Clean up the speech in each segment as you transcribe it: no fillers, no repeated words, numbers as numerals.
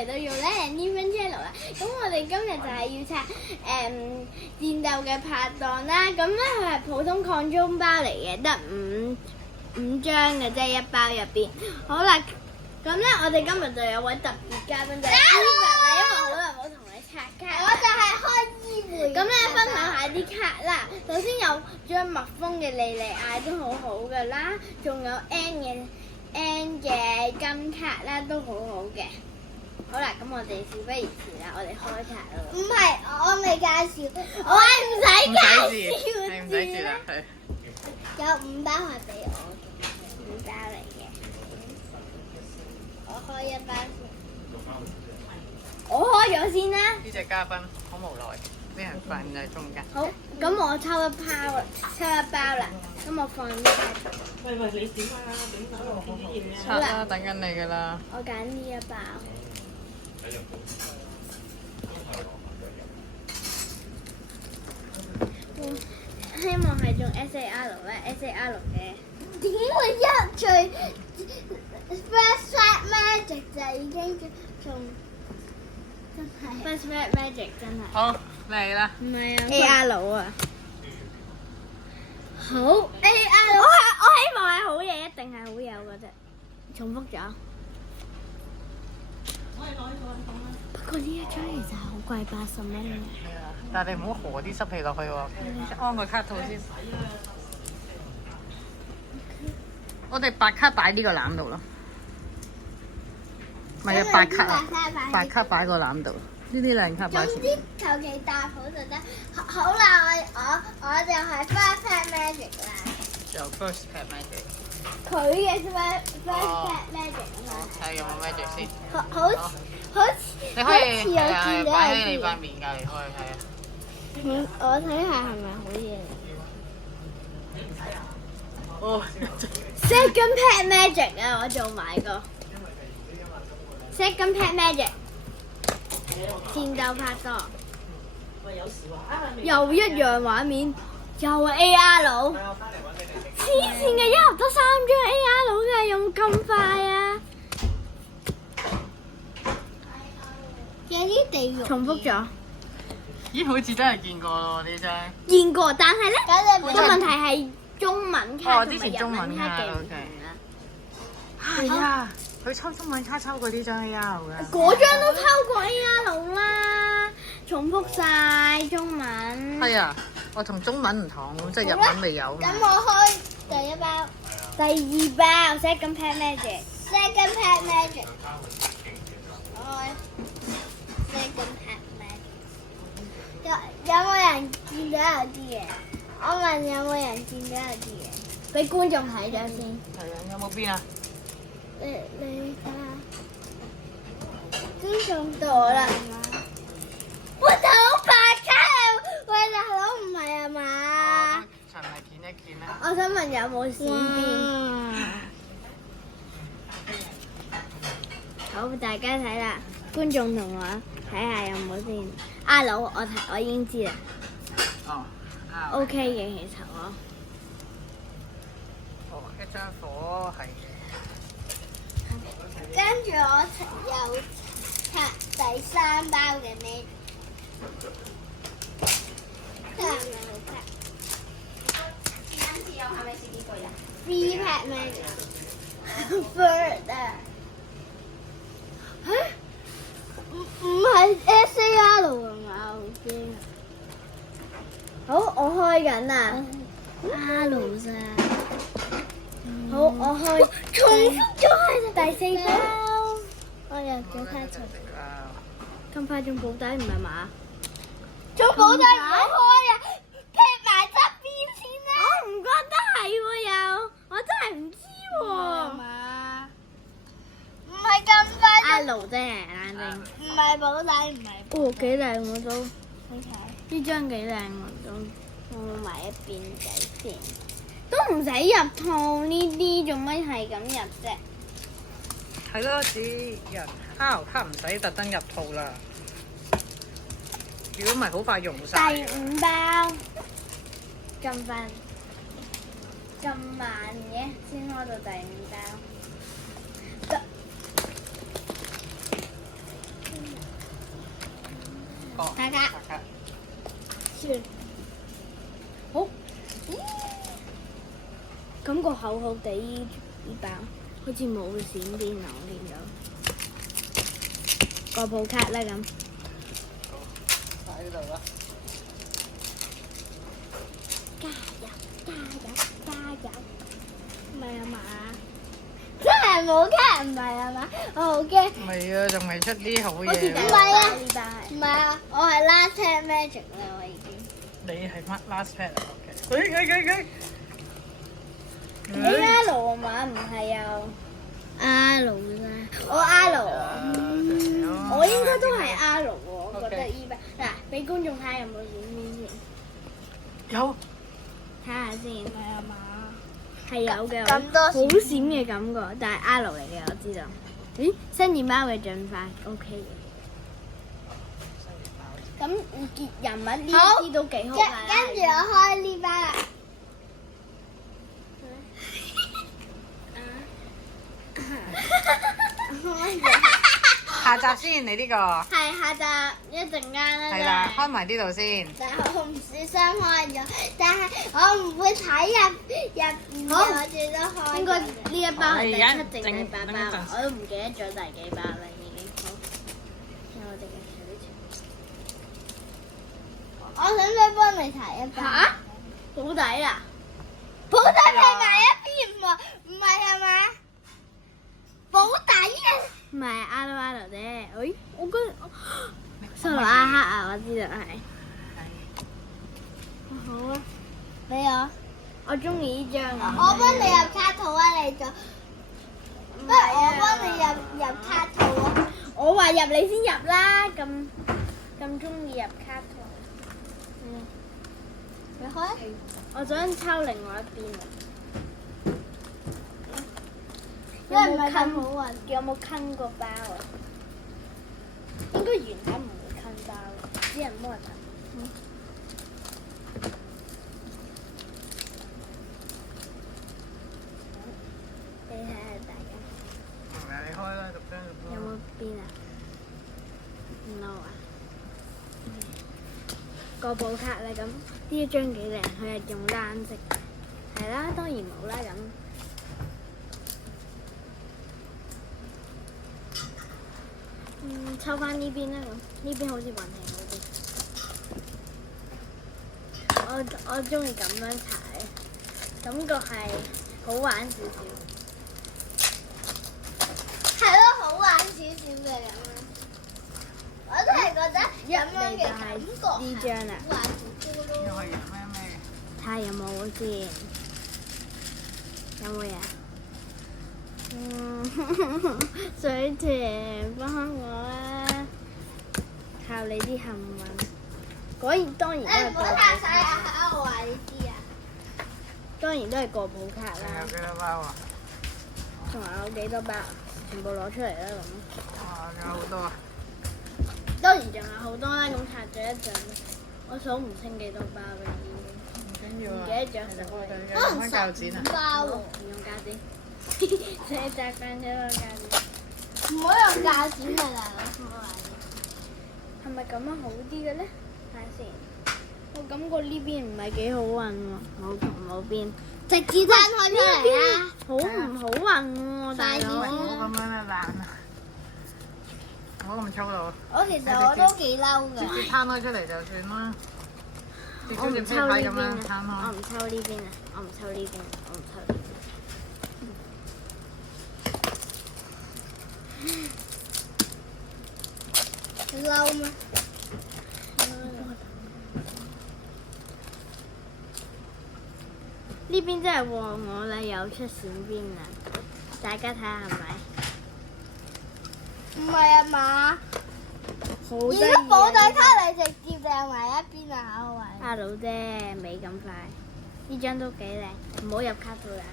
嚟到用呢分 channel 啦。咁我哋今日就係要拆戰鬥嘅拍檔啦。咁咧佢係普通擴充包嚟嘅，得五張嘅啫，一包入邊。好啦，咁咧我哋今日就有位特別嘉賓就係 Eva 啦，因為好耐冇同你拆卡。我就係開醫會。咁咧分享下啲卡啦。首先有張蜜蜂嘅莉莉亞都好好噶啦，仲有 N 嘅金卡啦，都好好嘅。好啦，咁我哋事不宜遲啦，我哋開卡啦。唔係，我未介紹，我係唔使介紹，係唔使住啦，係。有5包係俾我嘅5包嚟嘅。我開一包先。我開咗先啦。呢隻嘉賓好無奈，啲人瞓喺中間。好，咁我抽一包啦，咁我放呢度。喂，你點啊？點啊？我見啲嘢拆啦，等緊你噶啦。我揀呢一包。希望係中 SAR 咧，SAR 嘅。點會一最 First Fat Magic 就已經中真係 First Red Magic 真係。好嚟啦。唔係啊，AR 啊。好 AR，我希望係好嘢，一定係好有嗰隻。重複咗。不過呢一張其實好貴，80蚊嘅。但係你唔好河啲濕氣落去喎，安個卡套先。我哋白卡擺呢個籃度咯，唔係啊，白卡啊，白卡擺個籃度，呢啲靚卡擺總前。之求其搭好就得。好啦，我就係 First Fat Magic 啦。就 first pet magic。佢嘅 First Fat Magic 啊嘛。睇下有冇 magic 先。好似你可以好似有見到擺喺你有啲嘢。塊面㗎，你可以睇下。我睇下係咪好嘢。哦。Second Pet Magic 啊，我仲買過。Second Pet Magic， 戰鬥拍檔。又一樣畫面，又係 AR。黐線嘅，一盒得3張 AR 嘅，有冇咁快啊？有啲地獄。重複咗。咦，好似真係見過咯呢張。見過，但係咧咁個問題係中文卡同埋之前中日文文卡卡嘅唔 OK 同啦。係啊，佢抽中文卡抽過呢張 AR 㗎。嗰張都抽過 AR 啦，重複晒中文。係啊，我同中文唔同，即係日文未有。咁我開第一包第2包 Second Pet Magic。 ，Second Pet Magic。開 Second Pet Magic。有冇人見到有啲嘢？我問有冇人見到有啲嘢？俾觀眾睇咗先。係啊，有冇邊啊？你睇下。觀眾到啦。喂，大佬白卡啊！喂，大佬唔係啊嘛？陳嚟見一見啦。我想問有冇閃邊？好，大家睇啦，觀眾同我睇下有冇先。阿佬，我已經知啦。哦。 OK 嘅，其實我。哦，一張火係。跟住我又拆第3包嘅咩？真係咪好拍？今次又係咪試呢個呀？Free Pet Magic。Bird 啊！嚇？唔係 SAR 啊嘛？好驚。好，我開緊啦。Hello 咋？好，我開。重複咗係第4包。我又叫他重。咁快中保底唔係嘛？中保底唔好開啊！劈埋側邊先啦。我唔覺得係喎，又我真係唔知喎。嘛？唔係咁快。阿盧啫，眼睛。唔係保底，唔係。哦，幾靚我都。好睇。呢張幾靚我都。我買一邊仔先。都唔使入套呢啲，做乜係咁入啫？係咯，只人卡唔使特登入套啦。如果唔係，好快用晒。第5包。咁快，咁慢嘅，先開到第5包。哦，大家大家算好，感覺厚厚地呢包，好似冇閃電啊！我見到個鋪卡啦咁，擺呢度啦。加油加油加油！唔係啊嘛？真係冇卡唔係啊嘛？我好驚。未啊，仲未出啲好好似第嘢喎。唔係啊呢包係。唔係啊，我係 last time magic 啦，我已經。你係乜 last pet 啊？OK。佢。你 R 啊嘛？唔係啊 R 啦，我 R 我應該都係 R 喎，我覺得呢包嗱，俾觀眾睇下有冇閃邊先，有。睇下先。係啊嘛？係有嘅，咁多好閃嘅感覺，但係 R 嚟嘅我知道。咦，新年貓嘅進化 OK 嘅。咁結人物呢啲都幾好睇。跟住我開呢包啦。下集先，你呢個。係下集一陣間啦。係啦，開埋呢度先。但係我唔小心開咗，但係我唔會睇入邊，我最多開咗。應該呢一包係第7定第8等一陣，包我都唔記得咗第幾包啦已經。好，有我哋嘅水我想唔想幫你睇一包？嚇保底啊！保底係埋一邊喎，唔係係嘛？保底啊！唔係 R 啫，誒，我覺得蘇羅亞克啊，我知道係。好啊，俾我，我中意呢張啊。我幫你入卡套啊！你做，不如我幫你入卡套啊！我話入你先入啦，咁中意入卡套。你開？我想抽另外一邊啊。因為唔係咁好運。有冇坑過包啊？應該原版唔會坑包嘅，啲人幫人抌。你睇下大家你開啦，逐張有冇邊啊？no 啊！個布卡咧咁，呢一張幾靚，佢係用藍色嘅，係啦，當然冇啦咁。抽翻呢邊啦咁，呢邊好似運氣好啲。我中意咁樣踩，感覺係好玩少少。係咯，好玩少少嘅咁樣。我都係覺得一咁樣嘅嚟就感係覺呢張啊，好玩少少咯。又係咩？睇下有冇先，有冇嘢？水豚幫我啦，靠你啲幸運。果然當然都係唔個普好太細卡，啊！我話你知啊。當然都係個普卡啦有。幾多包啊？仲有幾多包？全部攞出嚟啦咁。哇，仲有好多啊！當然仲有好多啦，咁拆咗一陣，我數唔清幾多包啦已經。唔緊要啊。唔記得咗其實開緊可能嘅，膠剪啊15。包喎，唔用膠剪，即係摘翻咗個膠剪。唔好用膠剪啊！大佬，我話你。係咪咁樣好啲嘅咧？睇下先。我感覺呢邊唔係幾好運喎，冇同冇邊。直接攤開出嚟啊！好唔好運喎，大快啲佬唔好咁樣啦，爛啊！唔好咁粗魯，我其實我都幾嬲直㗎。接攤開出嚟就算啦。我唔抽呢邊咁樣攤啊！我開。唔抽呢邊啊！我唔抽呢邊，我唔抽呢邊。嬲咩？呢邊真係旺我啦，有出閃邊啦！大家睇下係咪？唔係啊嘛？好如得意果保底卡你直接掟埋一邊啊，我話你。阿佬啫，未咁快。呢張都幾靚，唔好入卡套啦。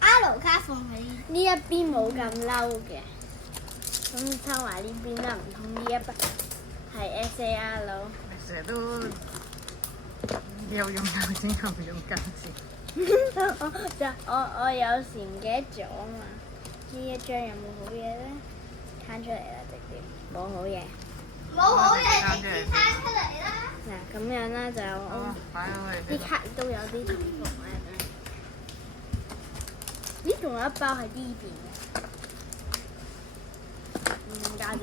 阿盧卡放喺呢一邊冇咁嬲嘅，咁抽埋呢邊啦，唔通呢一筆係 SAR 佬？成日都又用膠剪又唔用膠剪。我有時唔記得咗嘛？呢一張有冇好嘢咧？睇攤出嚟啦，直接冇好嘢。冇好嘢直接攤出嚟啦。嗱咁樣啦就擺咗佢啲卡都有啲同服啊。咦？仲有一包喺呢邊嘅，鉸剪，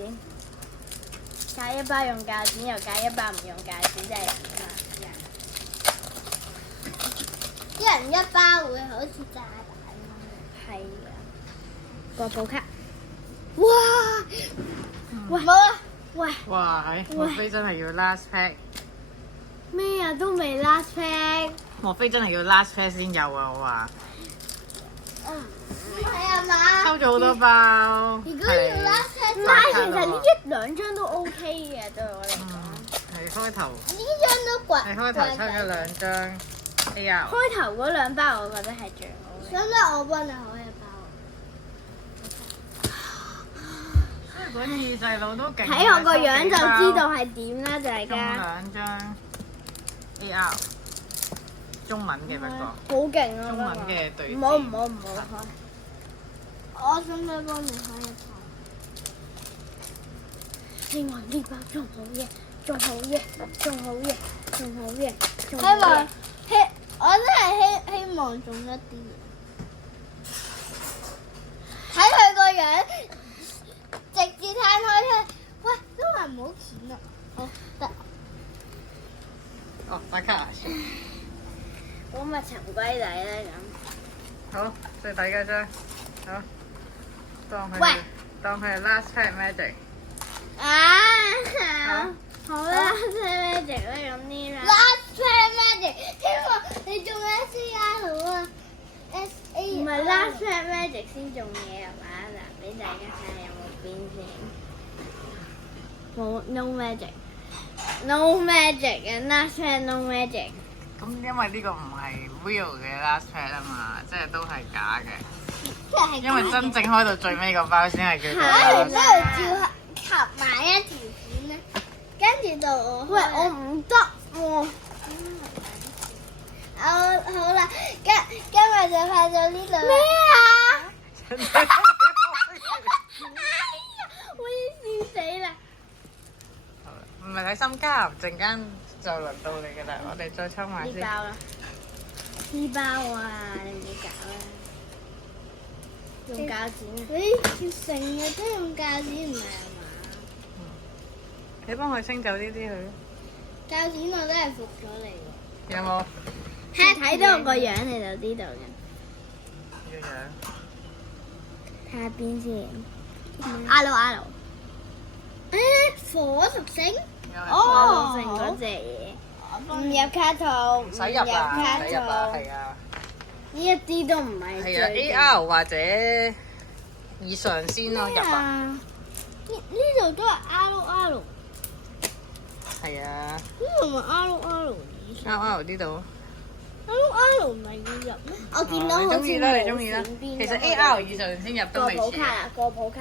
夾一包用鉸剪，又夾一包唔用鉸剪，真係人啊嘛！一人一包會好似炸彈咁。係啊，國寶卡，哇！喂冇啊！喂哇！莫非真係要 last pack？咩啊都未 last pack，莫非真係要 last pack 先有啊？我話唔係啊嘛？抽咗好多包。如果要 last 唔 set，係其實呢一兩張都 OK 嘅對我嚟講。係開頭，呢張都貴。係開頭抽咗兩張 AR。開頭嗰兩包我覺得係最好嘅。想唔想我幫你開一包？嗰次細佬都勁。睇我個樣就知道係點啦，大中家。兩張 AR，中文嘅不過。好勁啊！中文嘅對唔好開。我想唔想幫你開一包？希望呢包仲好嘢，仲好嘢，仲好嘢，仲好嘢，仲希好嘢望。我真係希望中一啲嘢。睇佢個樣，直接攤開出，喂，都話唔好錢啊！好得。哦，打卡啊！咁咪沉龜底啦咁。好，最底嗰張，好，喂當佢係 last pack magic。好啦，magic 啦咁呢啦。 Last pair magic，希望你中 SAR 啊！SA 唔係 last pack magic 先中嘢係嘛？嗱，俾大家睇下有冇變先。冇 no magic，no magic 嘅 last pack no magic。咁因為呢個唔係 real 嘅 last pack 啊嘛，即係都係假嘅。因為真正開到最尾個包先係叫做我 last 然之 pack。後照合埋一條線咧，跟住就我喂，我唔得喎。好啦，今日就拍到呢度。咩啊？真係哎呀，我要笑死啦！唔係睇心急，陣間就輪到你㗎啦，我哋再抽埋先。呢包啦，呢包啊，你唔好搞啦，用鉸剪啊！誒，成日都用鉸剪唔係啊嘛？你幫佢清走呢啲佢。鉸剪我都係服咗你喎。有冇？睇到我個樣你就知道嘅。呢個樣。睇下邊先。L。火屬性。哦，成嗰隻嘢。唔入卡套，唔使入啦，唔使入啦，係啊。呢一啲都唔係係啊最，AR 或者以上先咯入啊。呢度都係 RR，係啊呢度咪 RR 以上。 ，RR 呢度。 RR 唔係要入咩？我見到你好似中意啦，你冇中意啦。線邊其實 AR 以上先入都個未遲。普卡啊，個普卡。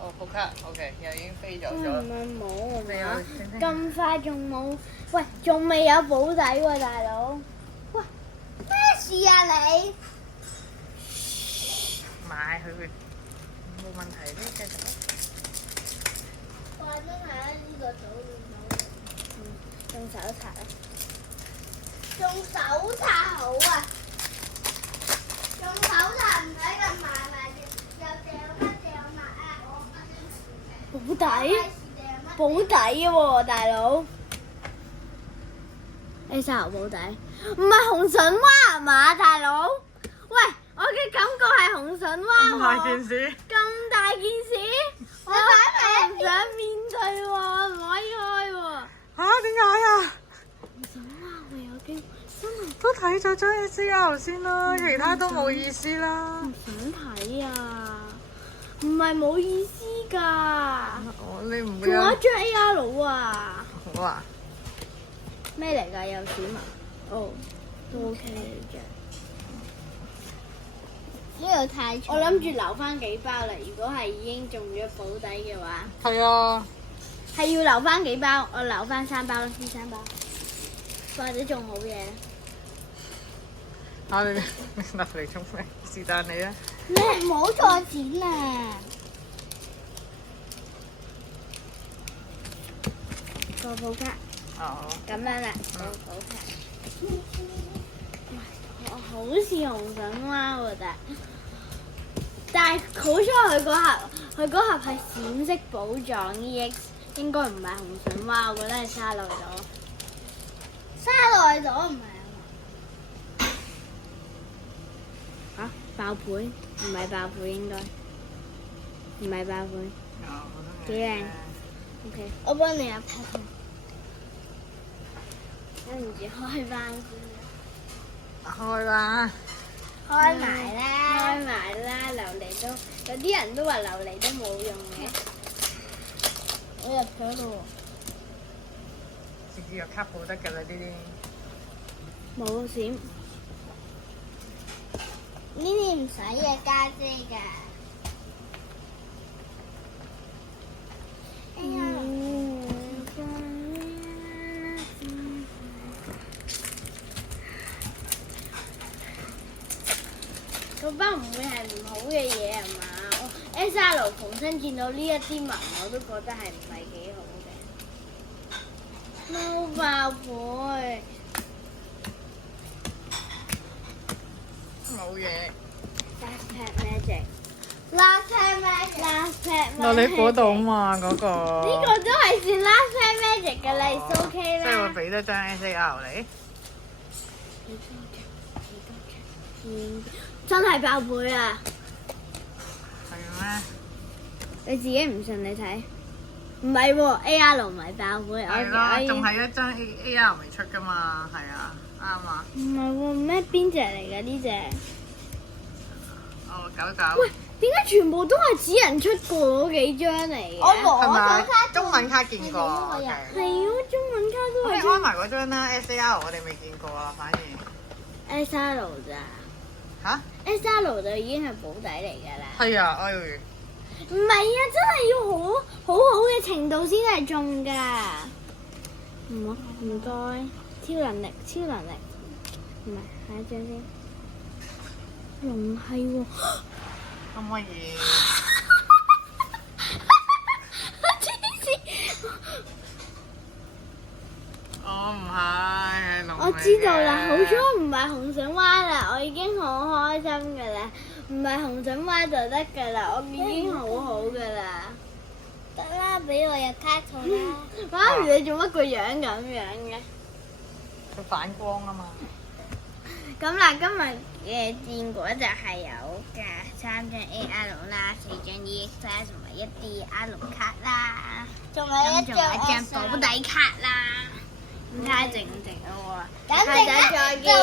哦，普卡，OK，又已經飛咗唔咗。係冇未有啊整清咁快仲冇？喂，仲未有保底喎，大佬。咩事啊你？買佢會冇問題嘅，繼續。我真係喺呢個組用手擦啊！用手擦好啊！用手擦唔使咁麻煩嘅，又掉乜掉物啊！我保底，保底喎，大佬。A3 保底，唔係紅筍蛙係嘛，大佬？喂，我嘅感覺係紅筍蛙咁大喎。件事。咁大件事，我唔想面對喎，唔可以開喎。嚇？點解啊？紅筍蛙會有機會真係都睇咗張 ACR 先啦，其他都冇意思啦。唔想睇啊！唔係冇意思㗎，你唔仲會有有一張 AR 啊！好啊？咩嚟㗎？有錢啊？哦，都 OK 嘅。呢度太長。我諗住留翻幾包啦。如果係已經中咗保底嘅話，係啊。係要留翻幾包？我留翻3包啦，呢3包，或者仲好嘢咧。你立嚟做咩？是但你啦。你唔好再剪啊！個寶卡，哦，咁樣啦，個寶卡。我好似紅筍蛙喎，但係好彩佢嗰盒係閃色寶藏 EX， 應該唔係紅筍蛙，我覺得係沙漏咗。沙耐咗唔係嚇、爆倍？唔係爆倍應該，唔係爆倍。幾靚？OK，我幫你啊，拍跟住開翻開啦！開埋啦，開埋啦，琉璃都有啲人都話琉璃都冇用嘅。我入咗咯直接入卡布得㗎啦呢啲。冇閃，喎，呢啲唔使嘅家姐㗎。哎呀，嗰包唔會係唔好嘅嘢係嘛？SR 逢親見到呢一啲紋我都覺得係唔係幾好嘅。冇爆倍。冇嘢。 Last Pet Magic。 Last time magic， Last Pet Magic。落你嗰度啊嘛，嗰個。呢個都係算 Last Pet Magic 嘅啦，it's OK 即係會啦。俾多張 SAR 你。真係爆倍啊！係咩？你自己唔信你睇，唔係喎 AR 唔係爆倍，係啦，我仲係一張 AR 未出㗎嘛，係啊，啱啊。唔係喎咩邊隻嚟㗎呢隻？哦，狗。喂，點解全部都係紙人出過嗰幾張嚟嘅？我冇係咪張卡？中文卡見過係？OK 係喎，中文卡都係可以開埋嗰張啦，SAR 我哋未見過啊，反而 SR 咋吓？ ？SR 就已經係保底嚟㗎啦。係啊，哎呦，唔係啊，真係要好嘅程度先係中㗎。唔該，超能力，唔係下一張先。龍係喎。可唔可以？黐線！我唔係龍。我知道啦，好彩唔係紅筍蛙啦，我已經好開心㗎啦。唔係紅筍蛙就得㗎啦，我已經好好㗎啦。得啦，俾我入卡套啦。媽咪，你做乜個樣咁樣嘅？佢反光啊嘛。咁啦，今日嘅戰果就係有嘅3張 AR 啦、4張 EX 啦，同埋一啲 R 卡啦，仲有咁一仲有一張張保底卡啦。咁睇下值唔值咯喎？簡直下集再見，就係